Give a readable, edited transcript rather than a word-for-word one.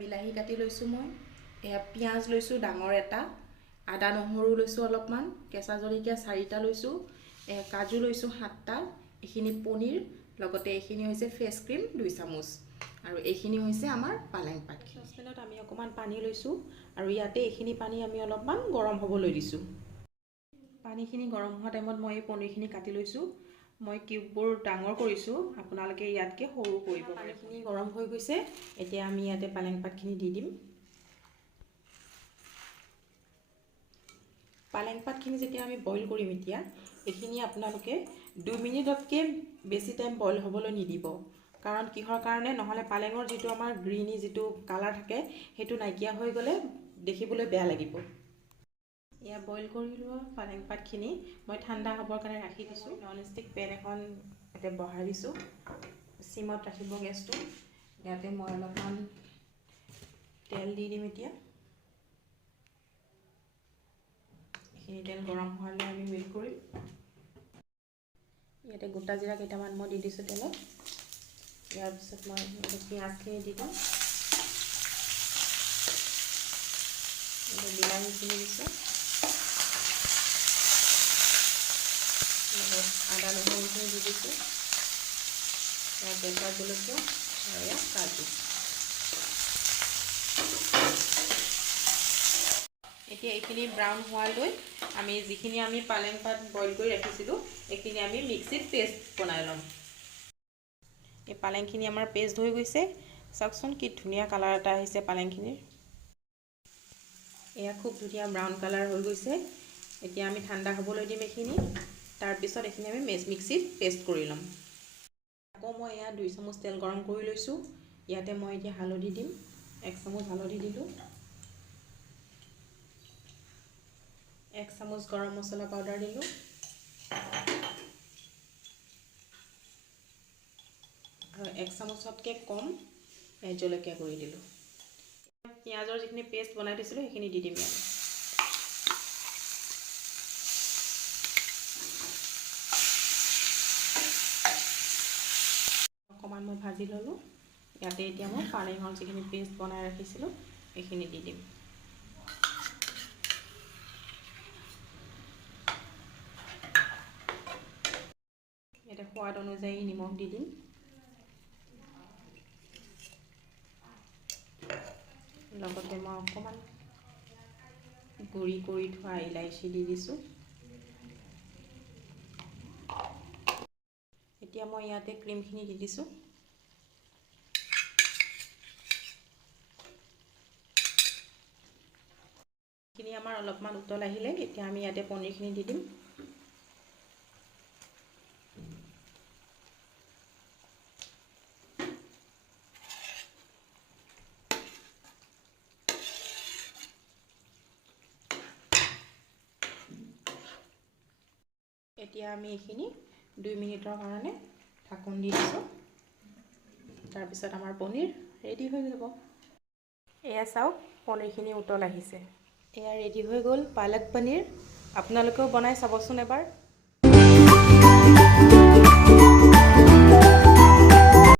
বিলাহী কাটি লৈছোঁ মই, এয়া পিঁয়াজ লৈছোঁ ডাঙৰ এটা, আদা নহৰু লৈছোঁ অলপমান, কেঁচা জলকীয়া 4টা লৈছোঁ, কাজু লৈছোঁ 7টা, এইখিনি পনীৰ, লগতে এইখিনি হৈছে ফ্ৰেছ ক্ৰীম 2 চামুচ, আৰু এইখিনি হৈছে আমাৰ পালেং পাত। চচপেনত আমি অকণমান পানী লৈছোঁ আৰু ইয়াতে এইখিনি পানী আমি অলপমান গৰম হ'বলৈ দিছোঁ। পানীখিনি গৰম হোৱা টাইমত মই এই পনীৰখিনি কাটি লৈছোঁ। মই কিউববোৰ ডাঙৰ কৰিছোঁ, আপোনালোকে ইয়াতকৈ সৰু কৰিব। পানীখিনি গৰম হৈ গৈছে, এতিয়া আমি ইয়াতে পালেং পাতখিনি দি দিম। পালেং পাতখিনি যেতিয়া আমি বইল কৰিম এতিয়া, এইখিনি আপোনালোকে 2 মিনিটতকৈ বেছি টাইম বইল হ'বলৈ নিদিব। কাৰণ কিহৰ কাৰণে, নহ'লে পালেঙৰ যিটো আমাৰ গ্ৰীণি যিটো কালাৰ থাকে সেইটো নাইকিয়া হৈ গ'লে দেখিবলৈ বেয়া লাগিব। এয়া বইল কৰি লোৱা পালেং পাতখিনি মই ঠাণ্ডা হ'বৰ কাৰণে ৰাখি দিছোঁ। ননষ্টিক পেন এখন ইয়াতে বহাই দিছোঁ, চিমত ৰাখিব গেছটো। ইয়াতে মই অলপমান তেল দি দিম এতিয়া। এইখিনি তেল গৰম হোৱালৈ আমি ৱেইট কৰিম। ইয়াতে গোটা জিৰা কেইটামান মই দি দিছোঁ তেলত। ইয়াৰ পিছত মই পিঁয়াজখিনি দি দিম, বিলাহীখিনি দিছোঁ, লগত আদা নহৰুখিনি দি দিছোঁ, ইয়াত কেঁচা জলকীয়া আৰু ইয়াত কাজু। এতিয়া এইখিনি ব্ৰাউন হোৱালৈ আমি যিখিনি আমি পালেং পাত বইল কৰি ৰাখিছিলোঁ এইখিনি আমি মিক্সিত পেষ্ট বনাই ল'ম। এই পালেংখিনি আমাৰ পেষ্ট হৈ গৈছে, চাওকচোন কি ধুনীয়া কালাৰ এটা আহিছে পালেংখিনিৰ। এয়া খুব ধুনীয়া ব্ৰাউন কালাৰ হৈ গৈছে। এতিয়া আমি ঠাণ্ডা হ'বলৈ দিম এইখিনি, তাৰপিছত এইখিনি আমি মিক্সিত পেষ্ট কৰি ল'ম। আকৌ মই এয়া 2 চামুচ তেল গৰম কৰি লৈছোঁ। ইয়াতে মই এতিয়া হালধি দিম, 1 চামুচ হালধি দিলোঁ, 1 চামুচ গৰম মছলা পাউডাৰ দিলোঁ, আৰু 1 চামুচতকৈ কম জলকীয়া গুড়ি দিলোঁ। পিঁয়াজৰ যিখিনি পেষ্ট বনাই দিছিলোঁ সেইখিনি দি দিম ইয়াত। অকণমান মই ভাজি ল'লোঁ। ইয়াতে এতিয়া মই পালেঙৰ যিখিনি পেষ্ট বনাই ৰাখিছিলোঁ সেইখিনি দি দিম। ইয়াতে সোৱাদ অনুযায়ী নিমখ দি দিম। লগতে মই অকণমান গুড়ি কৰি থোৱা ইলাইচি দি দিছোঁ। এতিয়া মই ইয়াতে ক্ৰীমখিনি দি দিছোঁ। এইখিনি আমাৰ অলপমান উতল আহিলে এতিয়া আমি ইয়াতে পনীৰখিনি দি দিম। এতিয়া আমি এইখিনি 2 মিনিটৰ কাৰণে ঢাকন দি দিছোঁ। তাৰপিছত আমাৰ পনীৰ ৰেডি হৈ যাব। এয়া চাওক পনীৰখিনি উতল আহিছে। এয়া ৰেডি হৈ গ'ল পালক পনীৰ। আপোনালোকেও বনাই চাবচোন এবাৰ।